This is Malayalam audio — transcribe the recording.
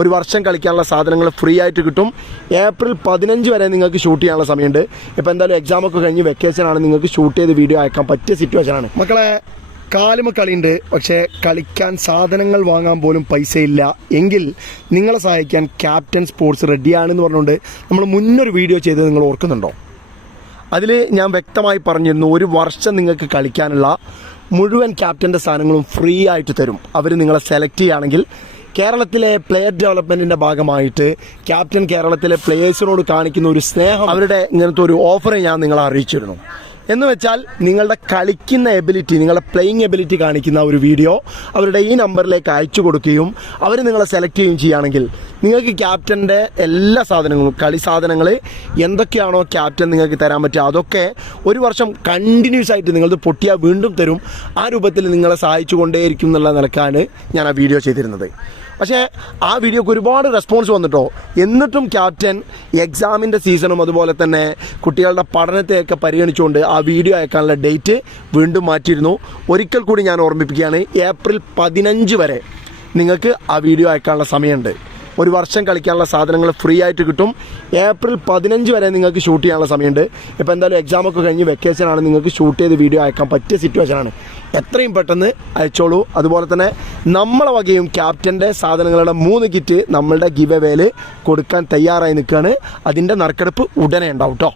ഒരു വർഷം കളിക്കാനുള്ള സാധനങ്ങൾ ഫ്രീ ആയിട്ട് കിട്ടും. ഏപ്രിൽ 15 വരെ നിങ്ങൾക്ക് ഷൂട്ട് ചെയ്യാനുള്ള സമയമുണ്ട്. ഇപ്പോൾ എന്തായാലും എക്സാമൊക്കെ കഴിഞ്ഞ് വെക്കേഷനാണ്, നിങ്ങൾക്ക് ഷൂട്ട് ചെയ്ത് വീഡിയോ അയക്കാൻ പറ്റിയ സിറ്റുവേഷനാണ്. മക്കളെ കാലുമ കളിയുണ്ട്, പക്ഷേ കളിക്കാൻ സാധനങ്ങൾ വാങ്ങാൻ പോലും പൈസയില്ല എങ്കിൽ നിങ്ങളെ സഹായിക്കാൻ ക്യാപ്റ്റൻ സ്പോർട്സ് റെഡിയാണെന്ന് പറഞ്ഞുകൊണ്ട് നമ്മൾ മുന്നൊരു വീഡിയോ ചെയ്തത് നിങ്ങൾ ഓർക്കുന്നുണ്ടോ? അതിൽ ഞാൻ വ്യക്തമായി പറഞ്ഞിരുന്നു, ഒരു വർഷം നിങ്ങൾക്ക് കളിക്കാനുള്ള മുഴുവൻ ക്യാപ്റ്റൻ്റെ സാധനങ്ങളും ഫ്രീ ആയിട്ട് തരും. അവർ നിങ്ങളെ സെലക്ട് ചെയ്യുകയാണെങ്കിൽ കേരളത്തിലെ പ്ലെയർ ഡെവലപ്മെൻറ്റിൻ്റെ ഭാഗമായിട്ട് ക്യാപ്റ്റൻ കേരളത്തിലെ പ്ലെയേഴ്സിനോട് കാണിക്കുന്ന ഒരു സ്നേഹം, അവരുടെ ഇങ്ങനത്തെ ഒരു ഓഫർ ഞാൻ നിങ്ങളെ അറിയിച്ചിരുന്നു. എന്ന് വെച്ചാൽ നിങ്ങളുടെ കളിക്കുന്ന എബിലിറ്റി, നിങ്ങളുടെ പ്ലേയിങ് എബിലിറ്റി കാണിക്കുന്ന ഒരു വീഡിയോ അവരുടെ ഈ നമ്പറിലേക്ക് അയച്ചു കൊടുക്കുകയും അവർ നിങ്ങളെ സെലക്ട് ചെയ്യുകയും ചെയ്യുകയാണെങ്കിൽ നിങ്ങൾക്ക് ക്യാപ്റ്റൻ്റെ എല്ലാ സാധനങ്ങളും, കളി സാധനങ്ങൾ എന്തൊക്കെയാണോ ക്യാപ്റ്റൻ നിങ്ങൾക്ക് തരാൻ പറ്റുക അതൊക്കെ ഒരു വർഷം കണ്ടിന്യൂസ് ആയിട്ട് നിങ്ങളത് പൊട്ടിയാൽ വീണ്ടും തരും. ആ രൂപത്തിൽ നിങ്ങളെ സഹായിച്ചു കൊണ്ടേയിരിക്കും എന്നുള്ള നിലക്കാണ് ഞാൻ ആ വീഡിയോ ചെയ്തിരുന്നത്. പക്ഷേ ആ വീഡിയോക്ക് ഒരുപാട് റെസ്പോൺസ് വന്നിട്ടോ. എന്നിട്ടും ക്യാപ്റ്റൻ എക്സാമിൻ്റെ സീസണും അതുപോലെ തന്നെ കുട്ടികളുടെ പഠനത്തെയൊക്കെ പരിഗണിച്ചുകൊണ്ട് ആ വീഡിയോ അയക്കാനുള്ള ഡേറ്റ് വീണ്ടും മാറ്റിയിരുന്നു. ഒരിക്കൽ കൂടി ഞാൻ ഓർമ്മിപ്പിക്കുകയാണ്, ഏപ്രിൽ 15 വരെ നിങ്ങൾക്ക് ആ വീഡിയോ അയക്കാനുള്ള സമയമുണ്ട്. ഒരു വർഷം കളിക്കാനുള്ള സാധനങ്ങൾ ഫ്രീ ആയിട്ട് കിട്ടും. ഏപ്രിൽ 15 വരെ നിങ്ങൾക്ക് ഷൂട്ട് ചെയ്യാനുള്ള സമയമുണ്ട്. ഇപ്പോൾ എന്തായാലും എക്സാമൊക്കെ കഴിഞ്ഞ് വെക്കേഷനാണ്, നിങ്ങൾക്ക് ഷൂട്ട് ചെയ്ത് വീഡിയോ അയക്കാൻ പറ്റിയ സിറ്റുവേഷനാണ്. എത്രയും പെട്ടെന്ന് അയച്ചോളൂ. അതുപോലെ തന്നെ നമ്മളെ വകയും ക്യാപ്റ്റൻ്റെ സാധനങ്ങളുടെ 3 കിറ്റ് നമ്മളുടെ ഗിവ് അവേയിൽ കൊടുക്കാൻ തയ്യാറായി നിൽക്കുകയാണ്. അതിൻ്റെ നറുക്കെടുപ്പ് ഉടനെ ഉണ്ടാവും കേട്ടോ.